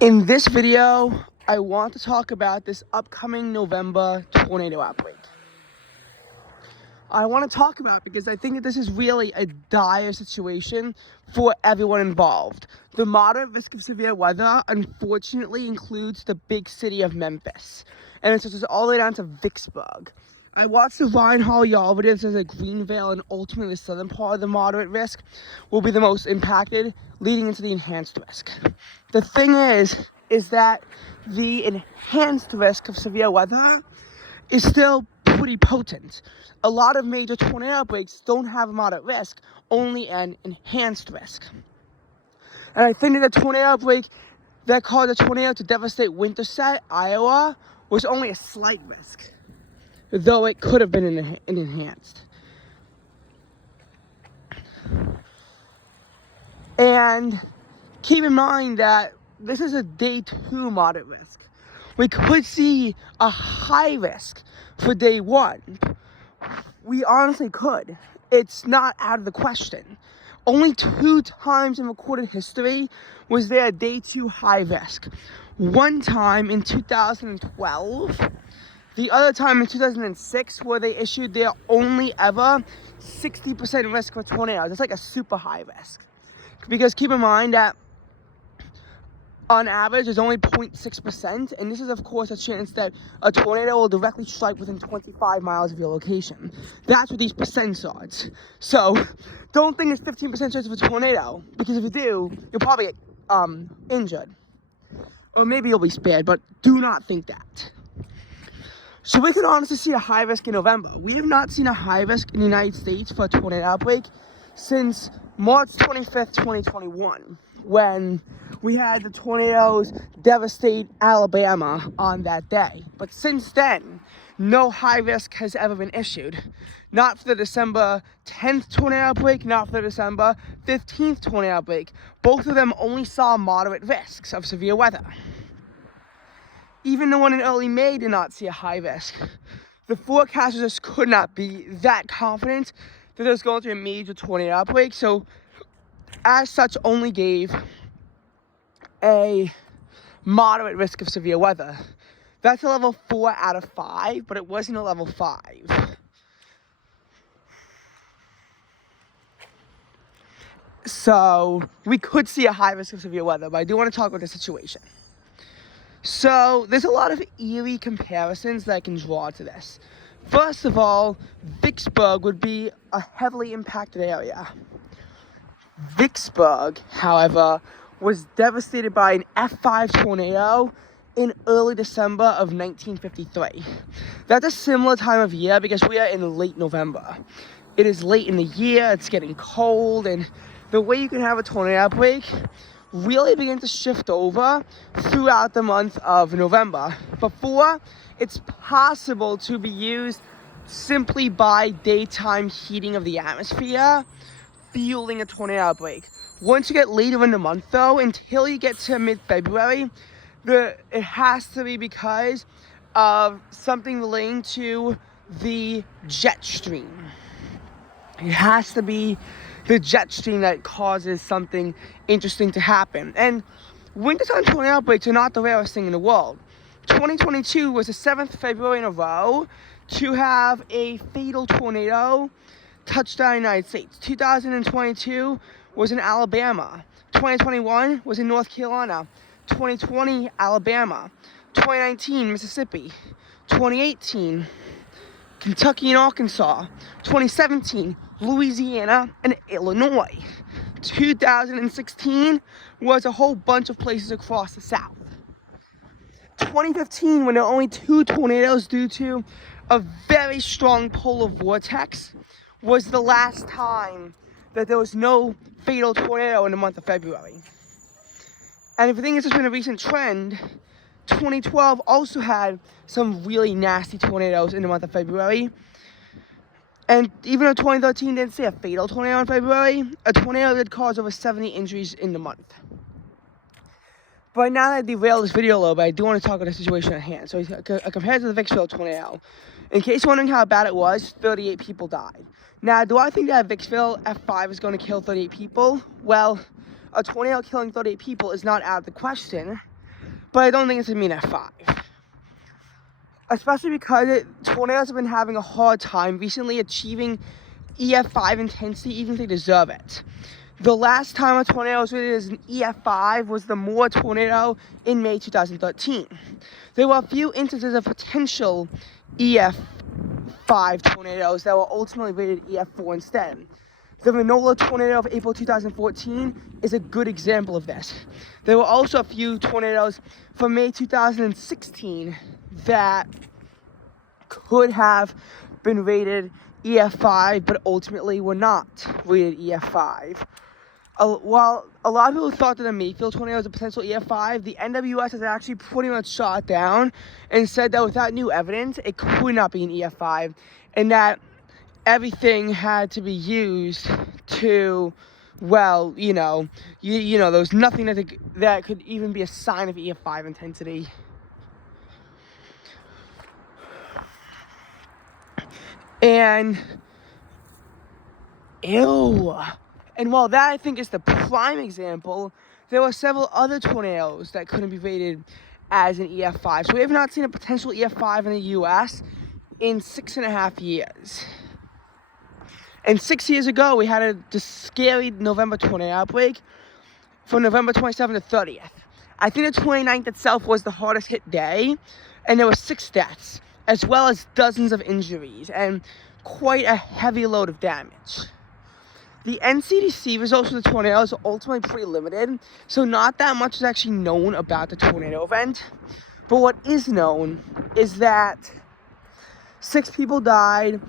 In this video, I want to talk about this upcoming November tornado outbreak. I want to talk about it because I think that this is really a dire situation for everyone involved. The moderate risk of severe weather unfortunately includes the big city of Memphis, and it stretches all the way down to Vicksburg. I watched the Ryan Hall Y'all video that says that Greenville and ultimately the southern part of the moderate risk will be the most impacted, leading into the enhanced risk. The thing is that the enhanced risk of severe weather is still pretty potent. A lot of major tornado outbreaks don't have a moderate risk, only an enhanced risk. And I think that the tornado outbreak that caused a tornado to devastate Winterset, Iowa, was only a slight risk, though it could have been an enhanced. And keep in mind that this is a day 2 moderate risk. We could see a high risk for day 1. We honestly could. It's not out of the question. Only 2 times in recorded history was there a day 2 high risk. One time in 2012, the other time in 2006, where they issued their only ever 60% risk for tornadoes. It's like a super high risk. Because keep in mind that on average is only 0.6%, and this is of course a chance that a tornado will directly strike within 25 miles of your location. That's what these percents are. So don't think it's 15% chance of a tornado, because if you do, you'll probably get injured. Or maybe you'll be spared, but do not think that. So we can honestly see a high risk in November. We have not seen a high risk in the United States for a tornado outbreak since March 25th, 2021, when we had the tornadoes devastate Alabama on that day. But since then, no high risk has ever been issued. Not for the December 10th tornado outbreak, not for the December 15th tornado outbreak. Both of them only saw moderate risks of severe weather. Even the one in early May did not see a high risk. The forecasters just could not be that confident that there was going to be a major tornado outbreak, so as such only gave a moderate risk of severe weather. That's a level 4 out of 5, but it wasn't a level 5. So we could see a high risk of severe weather, but I do want to talk about the situation. So there's a lot of eerie comparisons that I can draw to this. First of all, Vicksburg would be a heavily impacted area. Vicksburg, however, was devastated by an F5 tornado in early December of 1953. That's a similar time of year because we are in late November. It is late in the year, it's getting cold, and the way you can have a tornado outbreak really begin to shift over throughout the month of November before it's possible to be used simply by daytime heating of the atmosphere, fueling a tornado outbreak. Once you get later in the month though, until you get to mid-February, it has to be because of something relating to the jet stream. It has to be the jet stream that causes something interesting to happen. And wintertime tornado outbreaks are not the rarest thing in the world. 2022 was the 7th February in a row to have a fatal tornado touch down the United States. 2022 was in Alabama. 2021 was in North Carolina. 2020, Alabama. 2019, Mississippi. 2018, Kentucky and Arkansas. 2017, Louisiana and Illinois. 2016 was a whole bunch of places across the South. 2015, when there were only 2 tornadoes due to a very strong polar vortex, was the last time that there was no fatal tornado in the month of February. And if you think it's just been a recent trend, 2012 also had some really nasty tornadoes in the month of February. And even though 2013 didn't see a fatal tornado in February, a tornado did cause over 70 injuries in the month. But now that I derailed this video a little bit, I do want to talk about the situation at hand. So compared to the Vicksburg tornado, in case you're wondering how bad it was, 38 people died. Now, do I think that Vicksburg F5 is going to kill 38 people? Well, a tornado killing 38 people is not out of the question. but I don't think it's going to be an F5. Especially because tornadoes have been having a hard time recently achieving EF5 intensity, even if they deserve it. The last time a tornado was rated as an EF5 was the Moore tornado in May 2013. There were a few instances of potential EF5 tornadoes that were ultimately rated EF4 instead. The Manola tornado of April 2014 is a good example of this. There were also a few tornadoes from May 2016 that could have been rated EF5, but ultimately were not rated EF5. While a lot of people thought that the Mayfield tornado was a potential EF5, the NWS has actually pretty much shot it down and said that without new evidence, it could not be an EF5, and that everything had to be used to, well, you know, there was nothing that could even be a sign of EF5 intensity. And, ew. And while that, I think, is the prime example, there were several other tornadoes that couldn't be rated as an EF5. So we have not seen a potential EF5 in the U.S. in 6.5 years. And 6 years ago, we had the scary November tornado outbreak from November 27th to 30th. I think the 29th itself was the hardest hit day, and there were 6 deaths, as well as dozens of injuries, and quite a heavy load of damage. The NCDC results for the tornadoes are ultimately pretty limited, so not that much is actually known about the tornado event. But what is known is that 6 people died,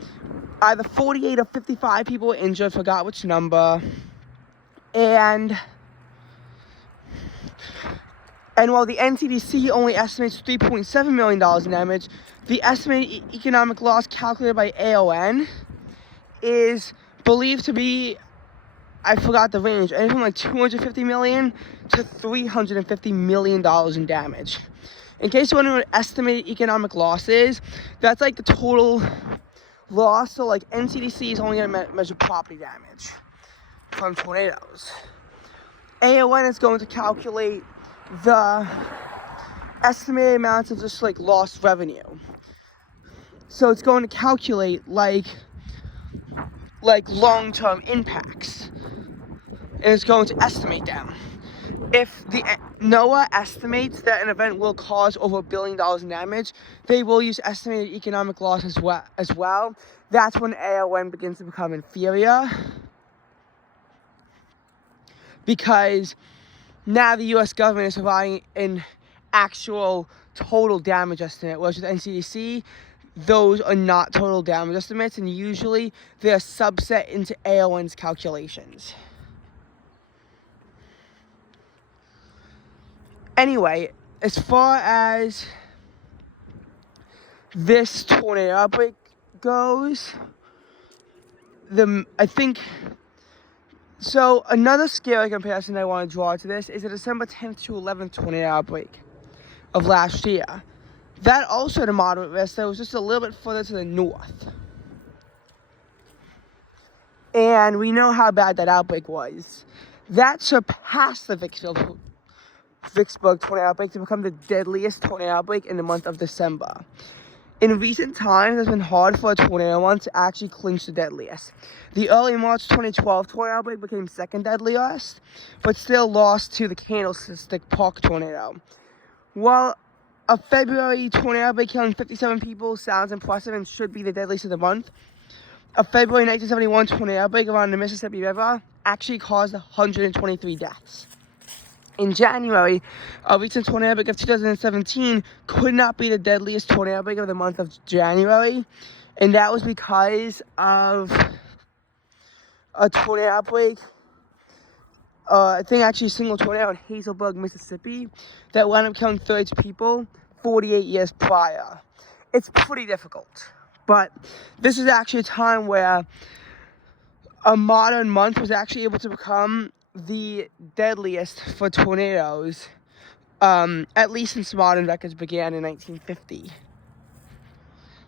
either 48 or 55 people were injured, forgot which number, and while the NCDC only estimates $3.7 million in damage, the estimated economic loss calculated by AON is believed to be, I forgot the range, anything from like $250 million to $350 million in damage. In case you wonder what estimated economic loss is, that's like the total loss. So like NCDC is only going to measure property damage from tornadoes. AON is going to calculate the estimated amounts of just like lost revenue. So it's going to calculate like long-term impacts, and it's going to estimate them. If the NOAA estimates that an event will cause over $1 billion in damage, they will use estimated economic loss as well. That's when AON begins to become inferior, because now the U.S. government is providing an actual total damage estimate, whereas with NCDC, those are not total damage estimates, and usually they're subset into AON's calculations. Anyway, as far as this tornado outbreak goes, so another scary comparison I want to draw to this is the December 10th to 11th tornado outbreak of last year. That also had a moderate risk that was just a little bit further to the north. And we know how bad that outbreak was. That surpassed the Vicksburg tornado outbreak to become the deadliest tornado outbreak in the month of December. In recent times, it's been hard for a tornado one to actually clinch the deadliest. The early March 2012 tornado outbreak became second deadliest, but still lost to the Candlestick Park tornado. While a February tornado outbreak killing 57 people sounds impressive and should be the deadliest of the month, a February 1971 tornado outbreak around the Mississippi River actually caused 123 deaths. In January, a recent tornado outbreak of 2017 could not be the deadliest tornado outbreak of the month of January, and that was because of a tornado outbreak, I think actually a single tornado in Hazelburg, Mississippi, that wound up killing 30 people 48 years prior. It's pretty difficult, but this is actually a time where a modern month was actually able to become the deadliest for tornadoes, at least since modern records began in 1950.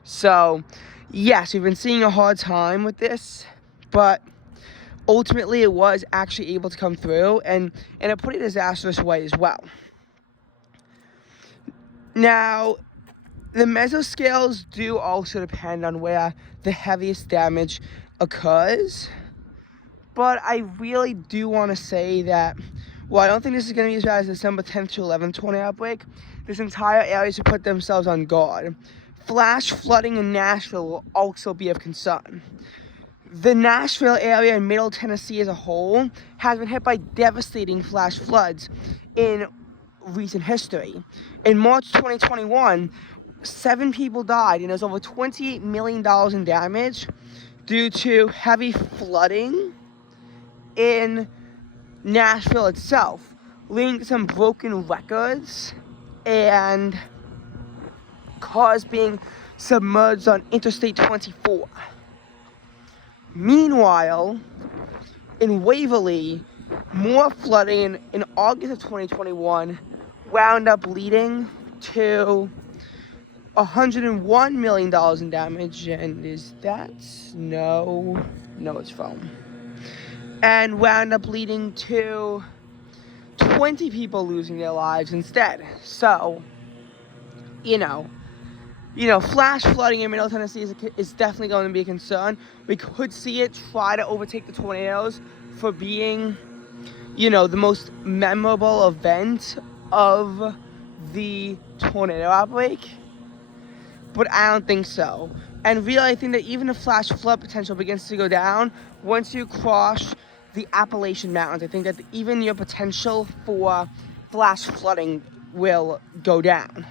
So, yes, we've been seeing a hard time with this, but ultimately it was actually able to come through, and in a pretty disastrous way as well. Now, the mesoscales do also depend on where the heaviest damage occurs. But I really do want to say that, well, I don't think this is going to be as bad as December 10th to 11th tornado outbreak. This entire area should put themselves on guard. Flash flooding in Nashville will also be of concern. The Nashville area and Middle Tennessee as a whole has been hit by devastating flash floods in recent history. In March 2021, 7 people died and there's over $28 million in damage due to heavy flooding in Nashville itself, leading to some broken records and cars being submerged on Interstate 24. Meanwhile, in Waverly, more flooding in August of 2021 wound up leading to $101 million in damage. And is that? No, it's phone. And wound up leading to 20 people losing their lives instead. So, flash flooding in Middle Tennessee is definitely going to be a concern. We could see it try to overtake the tornadoes for being, the most memorable event of the tornado outbreak. But I don't think so. And really, I think that even the flash flood potential begins to go down once you cross the Appalachian Mountains. I think that even your potential for flash flooding will go down.